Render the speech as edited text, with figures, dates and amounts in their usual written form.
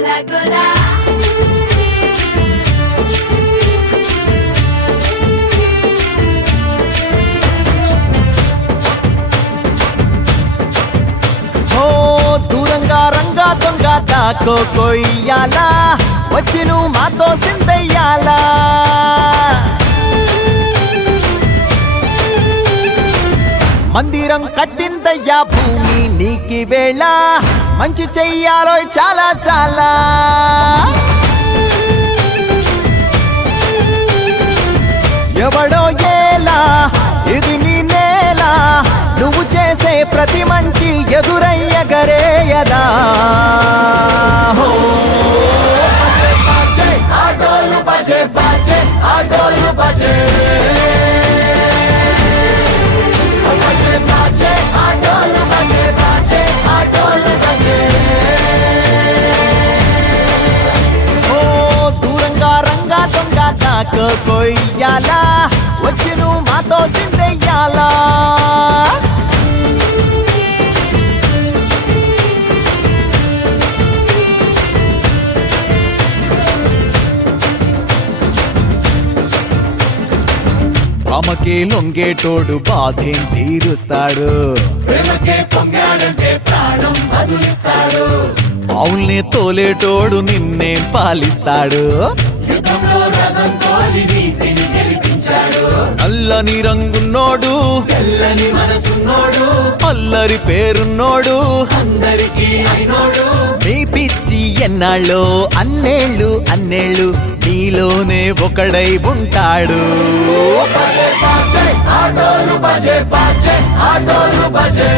గోలా గోలా దూరంగా రంగా దొంగ దాకో కొయ్యాలా వచ్చి నువ్వు మాతో సిందయ్యాలా మందిరం కట్టిందయ్యా భూమి నీకి వేళ మంచి చెయ్యాలో చాలా చాలా ఎవడో ఏలా ఇది నీ నేల నువ్వు చేసే ప్రతి మంచి ఎదురయ్యగరేయదా ఆటోలు బజే బాజే ఆటోలు బజే ఆటోలు బజే బాజే ఆటోలు బజే దూరంగా రంగా దొంగ నాకు కొయ్యాలా వచ్చి నువ్వు మాతో సిందెయ్యాలా అమ్మకే లొంగేటోడు బాధేం తీరుస్తాడు అవుల్ని తోలేటోడు నిన్నేం పాలిస్తాడు నల్లని రంగున్నోడు తెల్లని మనసున్నోడు అల్లరి పేరున్నోడు అందరికీ అయినోడు నీ పిచ్చి ఎన్నాళ్ళో అన్నేళ్ళు అన్నేళ్ళు నీలోనే ఒకడై ఉంటాడు ఆటోలు బజే బాజే ఆటోలు బజే